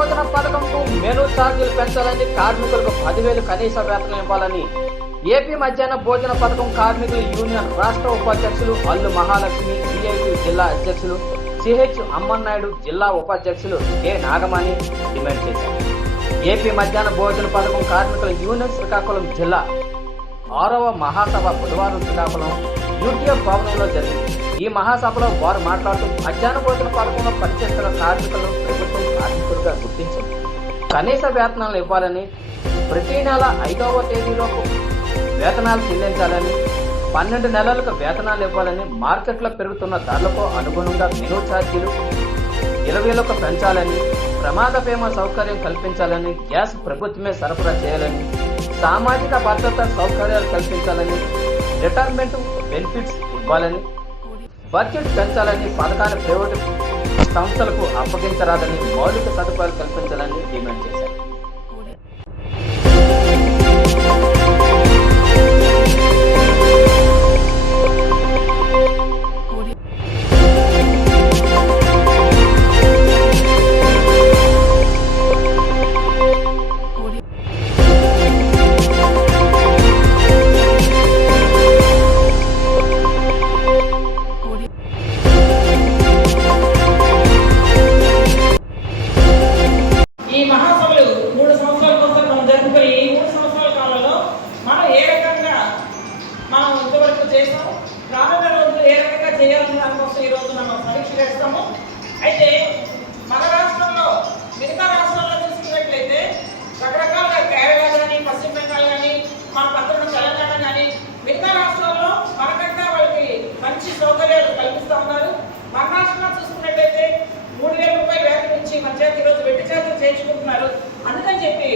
Menu ఛార్జీలు పెంచాలని కార్మికులకు పదివేలు కనీస వేతనం ఇవ్వాలని ఏపీ మధ్యాహ్న భోజన పథకం కార్మికుల యూనియన్ రాష్ట్ర ఉపాధ్యక్షులు అల్లు మహాలక్ష్మి సిఐటి జిల్లా అధ్యక్షులు సిహెచ్ అమ్మన్నాయుడు జిల్లా ఉపాధ్యక్షులు కె నాగమాణి డిమాండ్ చేశారు. ఏపీ మధ్యాహ్న భోజన పథకం కార్మికుల యూనియన్ శ్రీకాకుళం జిల్లా ఆరవ మహాసభ బుధవారం శ్రీకాకుళం యూటీఎఫ్ భవనంలో జరిగింది. ఈ మహాసభలో వారు మాట్లాడుతూ మధ్యాహ్న భోజన పథకంలో పనిచేస్తున్న కార్మికులను ప్రభుత్వం గుర్తించింది కనీస వేతనాలు ఇవ్వాలని ప్రతి నెల ఐదవ తేదీలోపు వేతనాలు చెల్లించాలని పన్నెండు నెలలకు వేతనాలు ఇవ్వాలని మార్కెట్లో పెరుగుతున్న ధరలకు అనుగుణంగా మెనూ ఛార్జీలు ఇరవైలకు పెంచాలని ప్రమాద బీమా సౌకర్యం కల్పించాలని గ్యాస్ ప్రభుత్వమే సరఫరా చేయాలని సామాజిక భద్రత సౌకర్యాలు కల్పించాలని రిటైర్మెంట్ బెనిఫిట్స్ ఇవ్వాలని బడ్జెట్ పెంచాలని పథకాన్ని ప్రైవేటు సంస్థలకు అప్పగించరాదని మౌలిక సదుపాయాలు కల్పించాలని డిమాండ్ చేశారు. సౌకర్యాలు కల్పిస్తా ఉన్నారు. మన రాష్ట్రంలో చూసుకున్నట్లయితే మూడు వేల రూపాయల వేతనం నుంచి మధ్యాహ్నం ఈరోజు వెట్టి చేతులు చేయించుకుంటున్నారు. అందుకని చెప్పి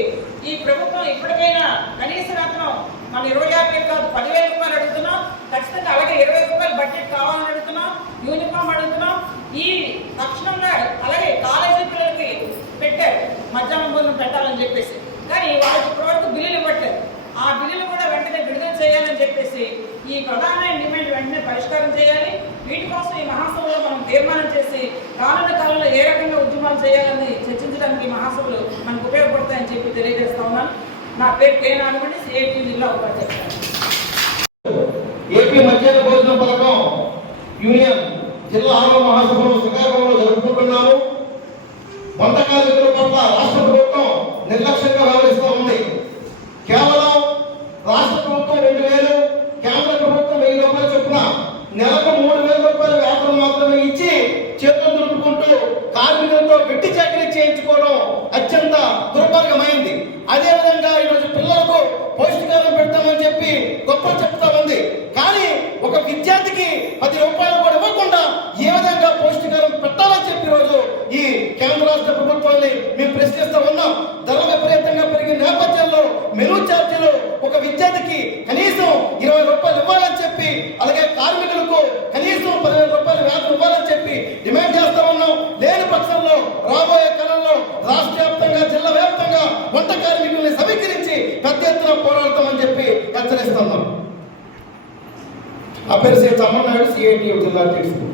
ఈ ప్రభుత్వం ఇప్పటికైనా కనీస రాత్రం మనం ఇరవై ఆరు వేలు కాదు పదివేల రూపాయలు అడుగుతున్నాం. ఖచ్చితంగా అలాగే ఇరవై రూపాయలు బడ్జెట్ కావాలని అడుగుతున్నాం. యూనిఫామ్ అడుగుతున్నాం. ఈ తక్షణంగా అలాగే కాలేజీ పిల్లలకి పెట్టారు. మధ్యాహ్నం భోజనం పెట్టాలని చెప్పేసి. కానీ వాళ్ళకి ఇప్పటివరకు బిల్లులు ఇవ్వట్లేదు. ఆ బిల్లులు కూడా వెంటనే విడుదల చేయాలని చెప్పేసి ఈ ప్రధాన పరిష్కారం చేయాలి. వీటి కోసం ఈ మహాసభలో మనం తీర్మానం చేసి రానున్న కాలంలో ఏ రకంగా ఉద్యమాలు చేయాలని చర్చించడానికి ఈ మహాసభలు మనకు ఉపయోగపడతాయని చెప్పి తెలియజేస్తా ఉన్నాను. నా పేరు కే నాగమణి సిఐటి జిల్లా ఉపాధ్యక్షుడు ఏపీ మధ్యాహ్న భోజన పథకం యూనియన్ జిల్లా ఆరవ మహాసభను శ్రీకాకుళంలో జరుపుకుంటున్నాము. వంట కార్మికుల పట్ల రాష్ట్ర ప్రభుత్వం నిర్లక్ష్యంగా వ్యవహరిస్తూ ఉంది కేవలం రాష్ట్ర ప్రభుత్వం రెండు వేలు కేంద్ర ప్రభుత్వం వెయ్యి రూపాయలు చొప్పున నెలకు మూడు వేల రూపాయల వేతనం మాత్రమే ఇచ్చి చేతులు దులుపుకుంటూ కార్మికులతో గట్టి చాకరీ చేయించుకోవడం అత్యంత దుర్మార్గమైంది. అదేవిధంగా ఈరోజు పిల్లలకు పౌష్టికారం పెడతామని చెప్పి గొప్ప చెప్తా ఉంది. కానీ ఒక విద్యార్థికి పది రూపాయలు కూడా ఇవ్వకుండా ఏ విధంగా పౌష్టికారం పెట్టాలని చెప్పి రోజు ఈ కేంద్ర రాష్ట్ర ప్రభుత్వాన్ని మేము ప్రశ్నిస్తూ ఉన్నాం. ధరల విపరీతంగా పెరిగిన నేపథ్యంలో మెరుగు ఛార్జీలు ఒక విద్యార్థికి రాబోయే కాలంలో రాష్ట్ర వ్యాప్తంగా జిల్లా వ్యాప్తంగా వంట కార్మికుల్ని సమీకరించి పెద్ద ఎత్తున పోరాడతామని చెప్పి హెచ్చరిస్తున్నాం. ఆ పేరు శ్రీ సిఐటి జిల్లా అధ్యక్షుడు